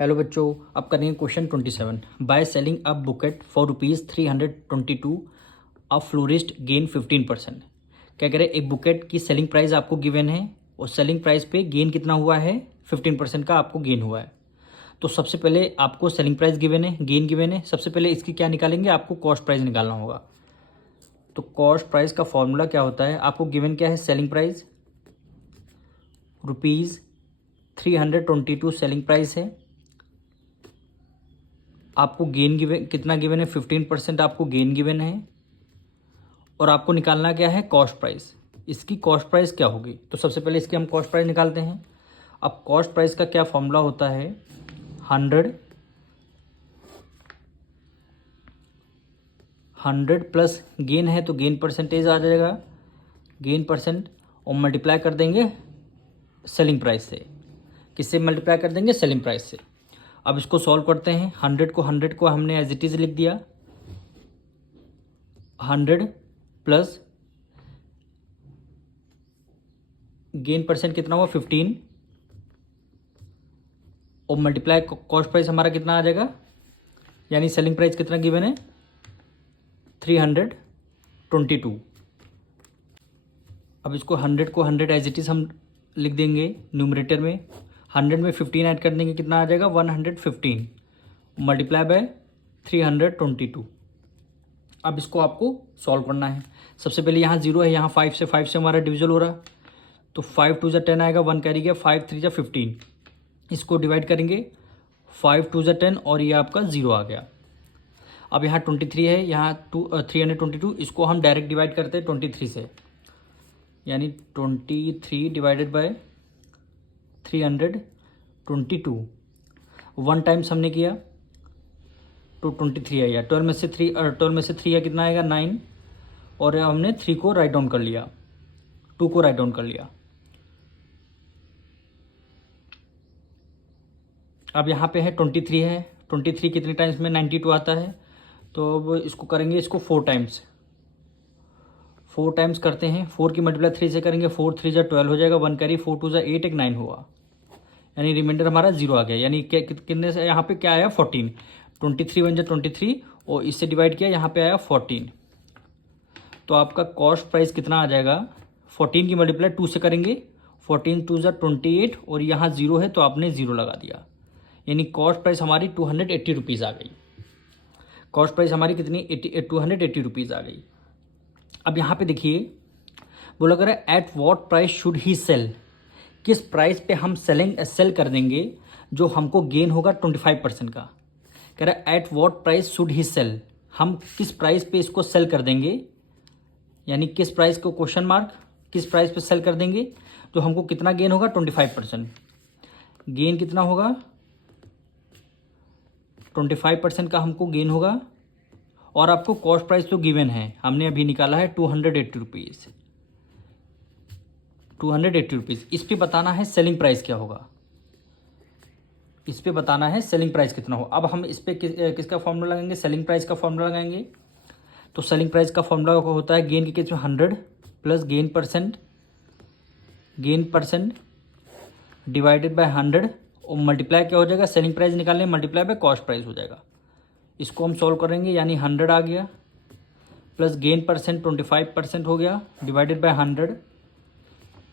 Hello बच्चों, अब करेंगे question 27। By selling a bouquet for ₹322 a florist gain 15%। क्या कह रहे हैं, एक बुकेट की सेलिंग प्राइस आपको गिवन है और सेलिंग प्राइस पे गेन कितना हुआ है, 15% का आपको गेन हुआ है। तो सबसे पहले आपको सेलिंग प्राइस गिवन है, गेन गिवन है। सबसे पहले इसकी क्या निकालेंगे, आपको कॉस्ट प्राइस निकालना होगा। तो कॉस्ट प्राइस का फॉर्मूला क्या होता है, आपको गिवन क्या है, सेलिंग प्राइस ₹322 सेलिंग प्राइस है। आपको गेन गिवन कितना गिवन है, 15% आपको गेन गिवन है। और आपको निकालना क्या है, कॉस्ट प्राइस। इसकी कॉस्ट प्राइस क्या होगी, तो सबसे पहले इसकी हम कॉस्ट प्राइस निकालते हैं। अब कॉस्ट प्राइस का क्या फॉर्मूला होता है, 100 प्लस गेन है तो गेन परसेंटेज आ जाएगा, गेन परसेंट, और मल्टीप्लाई कर देंगे सेलिंग प्राइस से। किससे मल्टीप्लाई कर देंगे, सेलिंग प्राइस से। अब इसको सॉल्व करते हैं। 100 को हमने एज इट इज लिख दिया, 100 प्लस गेन परसेंट कितना हुआ, 15, और मल्टीप्लाई कॉस्ट प्राइस हमारा कितना आ जाएगा, यानी सेलिंग प्राइस कितना गिवन है, 322। अब इसको 100 एज इट इज हम लिख देंगे न्यूमरेटर में। 100 में 15 ऐड कर देंगे, कितना आ जाएगा, 115, मल्टीप्लाई बाय 322। अब इसको आपको सॉल्व करना है। सबसे पहले यहाँ 0 है, यहाँ 5 से हमारा डिविजल हो रहा, तो 5 2 जा 10 आएगा, 1 कैरी गया, 5 3 जा 15। इसको डिवाइड करेंगे, 5 2 जा 10, और ये आपका 0 आ गया। अब यहाँ 23 है, यहाँ 322, इसको हम डायरेक्ट डिवाइड करते हैं 23 से, यानी 23 डिवाइडेड बाय 322। 1 टाइम्स हमने किया तो 23 आया। 12 में से 3 या कितना आएगा, 9, और हमने 3 को राइट डाउन कर लिया, 2 को राइट डाउन कर लिया। अब यहाँ पे है 23 है, 23 कितने टाइम्स में 92 आता है, तो अब इसको करेंगे, इसको 4 टाइम्स करते हैं। 4 की मल्टीप्लाई 3 से करेंगे, 4 3 जा 12 हो जाएगा, 1 कैरी, 4 2 जा 8, एक 9 हुआ, यानी रिमाइंडर हमारा 0 आ गया। यानी कितने से यहाँ पे क्या आया, 14। 23 1 जा 23, और इससे डिवाइड किया, यहाँ पे आया 14। तो आपका कॉस्ट प्राइस कितना आ जाएगा, 14 की मल्टीप्लाई 2 से करेंगे, 14 2 जा 28, और यहाँ 0 है तो आपने 0 लगा दिया, यानी कॉस्ट प्राइस हमारी 280 रुपीज़ आ गई। कॉस्ट प्राइस हमारी कितनी, 280 रुपीज़ आ गई। अब यहाँ पे देखिए, बोला कर at what price should he sell, किस प्राइस पे हम सेल कर देंगे जो हमको गेन होगा 25% का। कह रहा है at what price should he sell, हम किस प्राइस पे इसको सेल कर देंगे, यानी किस प्राइस को, क्वेश्चन मार्क, किस प्राइस पे सेल कर देंगे तो हमको कितना गेन होगा, 25%। गेन कितना होगा, 25% का हमको गेन होगा। और आपको कॉस्ट प्राइस तो गिवन है, हमने अभी निकाला है 280 रुपीज़, 280 रुपीज़। इस पे बताना है सेलिंग प्राइस क्या होगा, इस पे बताना है सेलिंग प्राइस कितना हो। अब हम इस पे किसका फॉर्मूला लगाएंगे, सेलिंग प्राइस का फॉर्मूला लगाएंगे। तो सेलिंग प्राइस का फॉर्मूला होता है, गेन के केस में 100 plus gain percent divided by 100, और मल्टीप्लाई क्या हो जाएगा, सेलिंग प्राइस निकालने, मल्टीप्लाई बाय कॉस्ट प्राइस हो जाएगा। इसको हम सॉल्व करेंगे, यानी 100 आ गया, प्लस गेन परसेंट 25% हो गया, डिवाइडेड बाय 100,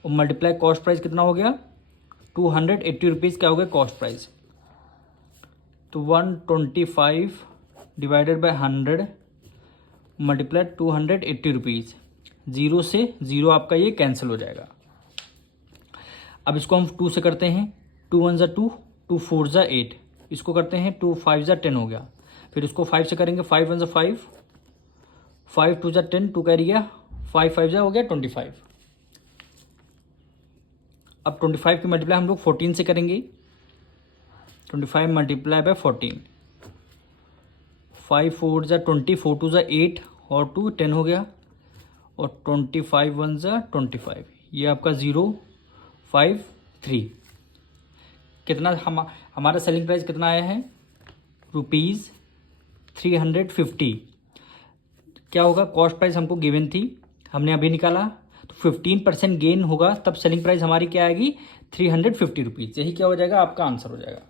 और मल्टीप्लाई कॉस्ट प्राइस कितना हो गया, 280 रुपीज़ क्या हो गया कॉस्ट प्राइस। तो 125 डिवाइडेड बाय 100 मल्टीप्लाई 280 रुपीज़, 0 से 0 आपका ये कैंसिल हो जाएगा। अब इसको हम 2 से करते हैं, 2 1 जा 2, 2 4 जा 8, इसको करते हैं 2 5 जा 10 हो गया। फिर इसको 5 से करेंगे, 5 1 जा 5, 5 2 जा 10, 2 कैरी गया, 5 5 जा हो गया 25। अब 25 की मल्टीप्लाई हम लोग 14 से करेंगे, 25 मल्टीप्लाई बाय 14, 5 4 जा 20, 4 2 जा 8, और 2 10 हो गया, और 25 1 जा 25, ये आपका 0 5 3। कितना हमारा सेलिंग प्राइस कितना आया है, ₹350। क्या होगा, कॉस्ट प्राइस हमको गिवन थी, हमने अभी निकाला, तो 15% गेन होगा, तब सेलिंग प्राइस हमारी क्या आएगी, 350 रुपीज़। यही क्या हो जाएगा, आपका आंसर हो जाएगा।